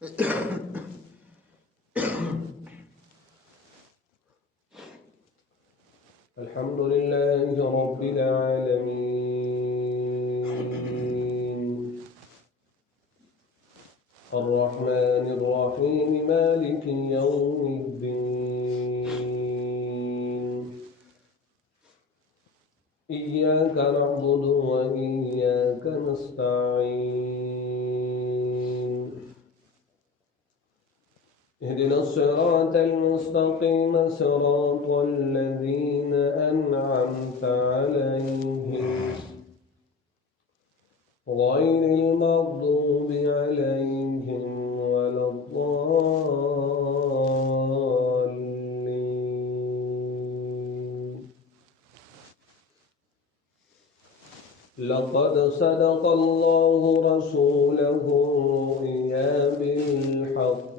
الحمد لله رب العالمين الرحمن الرحيم مالك يوم الدين إياك نعبد وإياك نستعين اهدنا الصراط المستقيم صراط الذين أنعمت عليهم غير المغضوب عليهم ولا الضالين. لقد صدق الله رسوله الرؤيا بالحق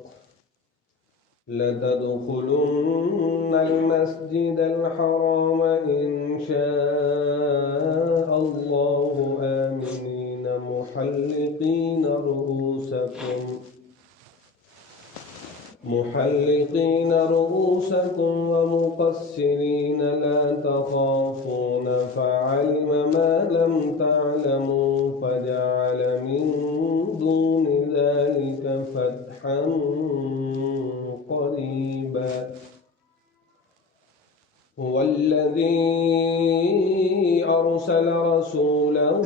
لتدخلن المسجد الحرام إن شاء الله آمنين محلقين رؤوسكم ومقصرين لا تخافون فعلم ما لم تعلموا فجعل من دون ذلك فتحا قريبا. هو الذي أرسل رسوله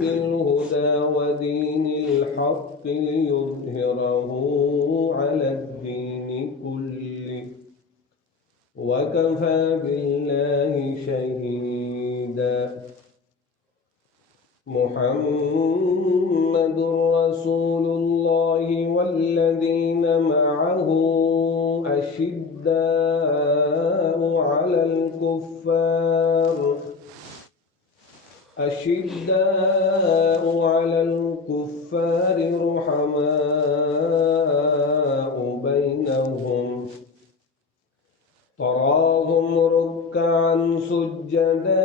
بالهدى ودين الحق ليظهره على الدين كله وكفى بالله شهيدا. محمد رسول الله والذين معه أشداء على الكفار رحماء بينهم تراهم ركعا سجدا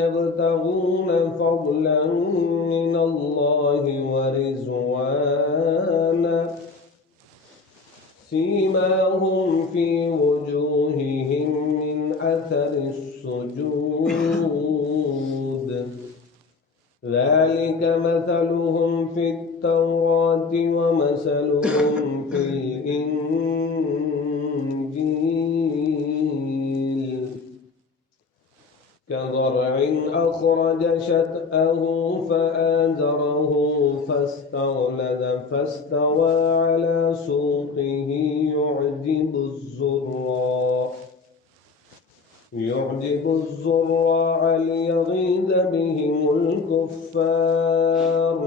يبتغون فضلا من الله ورضوانا سيماهم في وجوههم من أثر السجود ذلك مثلهم في التوراة ومثلهم في الإنجيل كزرع أخرج شطأه فآزره فاستغلظ فاستوى على سوقه يعجب الزراع ليغيظ بهم الكفار.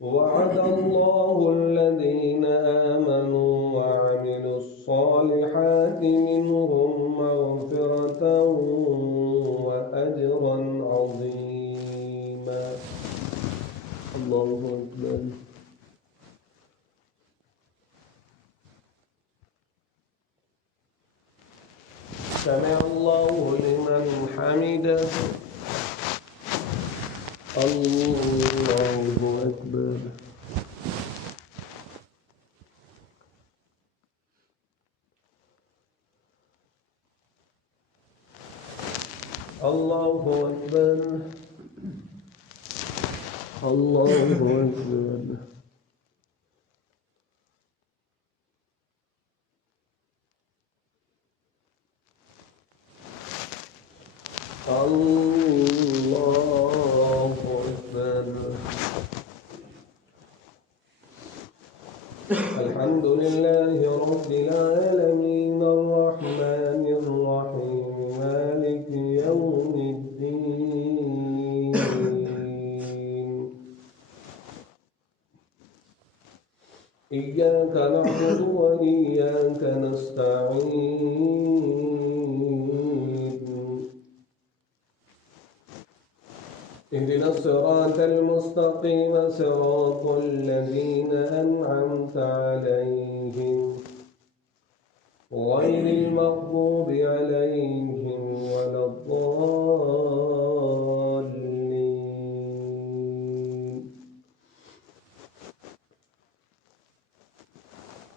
وعد الله الذين آمنوا وعملوا الصالحات منهم مغفرة وأجرا عظيما. الله أكبر. سمع الله لمن حمده. الله أكبر. الله أكبر. الله أكبر. الله أكبر. الحمد لله رب العالمين الرحمن الرحيم مالك يوم الدين إياك نعبد وإياك نستعين اهدنا الصراط المستقيم صراط الذين أنعمت عليهم غير المغضوب عليهم ولا الضالين. الضالين.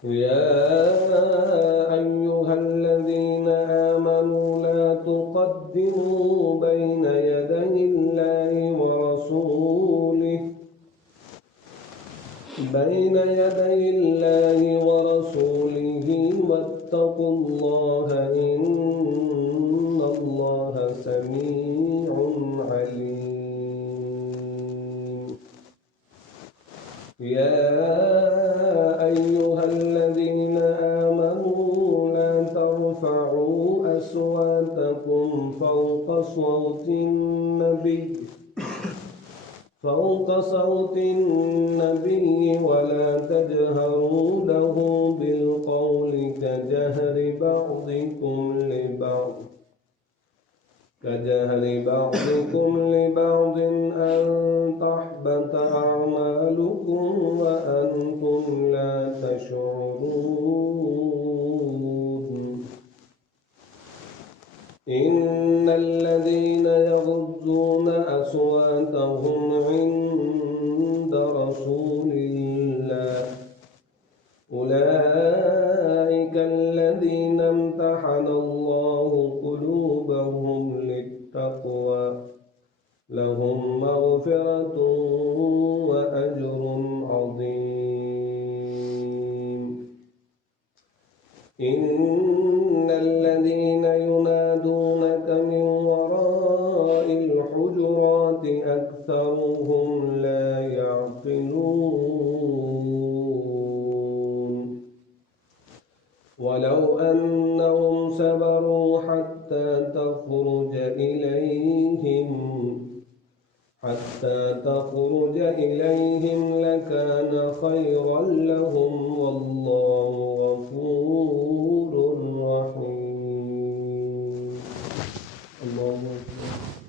يا أيها الذين آمنوا لا تقدموا بين يدي الله ورسوله واتقوا الله إن الله سميع عليم. يا أيها الذين آمنوا لا ترفعوا أصواتكم فوق صوت النبي ولا تجهروا له بالقول كجهر بعضكم لبعض أن تحبط أعمالكم وأنتم لا تشعرون. إن الذين يغضون أصواتهم عند رسول الله أولئك الذين امتحن الله قلوبهم للتقوى لهم مغفرة وأجر عظيم. إن الذين ينادونك من وراء الحجرات أكثرهم لا يعقلون. ولو أنهم صبروا حتى تخرج إليهم لكان خيرا لهم والله غفور رحيم. الله أكبر.